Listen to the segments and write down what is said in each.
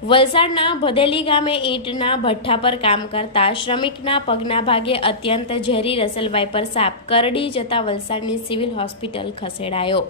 વલસાડના ભદેલી ગામે ઈંટના ભઠ્ઠા પર કામ કરતા શ્રમિકના પગના ભાગે અત્યંત ઝેરી રસેલ વાઇપર સાપ કરડી જતા વલસાડની સિવિલ હોસ્પિટલ ખસેડાયો।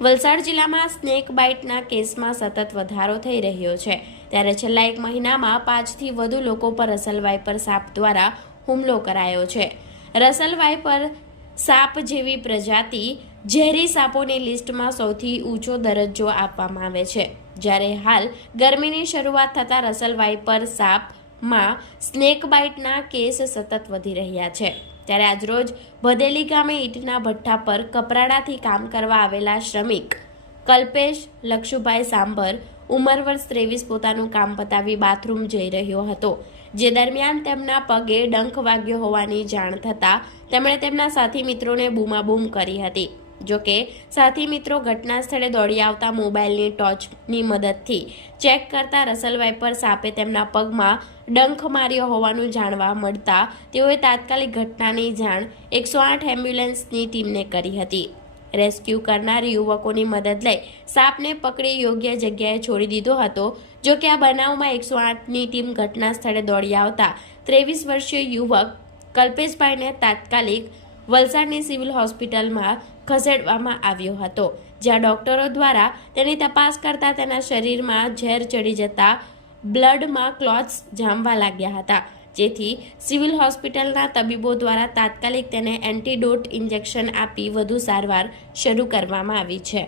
વલસાડ જિલ્લામાં સ્નેક બાઇટના કેસમાં સતત વધારો થઈ રહ્યો છે, ત્યારે છેલ્લા એક મહિનામાં 5થી વધુ લોકો પર રસેલ વાઇપર સાપ દ્વારા હુમલો કરાયો છે। રસેલ વાઇપર સાપ જેવી પ્રજાતિ ઝેરી સાપોની લિસ્ટમાં સૌથી ઊંચો દરજ્જો આપવામાં આવે છે, જ્યારે હાલ ગરમીની શરૂઆત થતાં રસેલ વાઇપર સાપમાં સ્નેક બાઇટના કેસ સતત વધી રહ્યા છે। ત્યારે આજરોજ ભદેલી ગામે ઈંટના ભઠ્ઠા પર કપરાડાથી કામ કરવા આવેલા શ્રમિક કલ્પેશ લક્ષુભાઈ સાંભર ઉંમર વર્ષ 23 પોતાનું કામ પતાવી બાથરૂમ જઈ રહ્યો હતો, જે દરમિયાન તેમના પગે ડંખ વાગ્યો હોવાની જાણ થતાં તેમણે તેમના સાથી મિત્રોને બૂમાબૂમ કરી હતી। જોકે સાથી મિત્રો ઘટના સ્થળે દોડી આવતા મોબાઈલની ટોર્ચની મદદથી ચેક કરતા રસેલ વાઇપર સાપે તેમના પગમાં ડંખ માર્યો હોવાનું જાણવા મળતા તેઓએ તાત્કાલિક ઘટનાની જાણ 108 એમ્બ્યુલન્સની ટીમને કરી હતી। રેસ્ક્યુ કરનાર યુવકોની મદદ લઈ સાપને પકડી યોગ્ય જગ્યાએ છોડી દીધો હતો। જોકે આ બનાવમાં 108ની ટીમ ઘટના સ્થળે દોડી આવતા 23 વર્ષીય યુવક કલ્પેશભાઈને તાત્કાલિક વલસાડની સિવિલ હોસ્પિટલમાં ખસેડવામાં આવ્યો હતો, જ્યાં ડોક્ટરો દ્વારા તેની તપાસ કરતા તેના શરીરમાં ઝેર ચડી જતા બ્લડમાં ક્લોટ્સ જામવા લાગ્યા હતા, જેથી સિવિલ હોસ્પિટલના તબીબો દ્વારા તાત્કાલિક તેને એન્ટીડોટ ઇન્જેક્શન આપી વધુ સારવાર શરૂ કરવામાં આવી છે।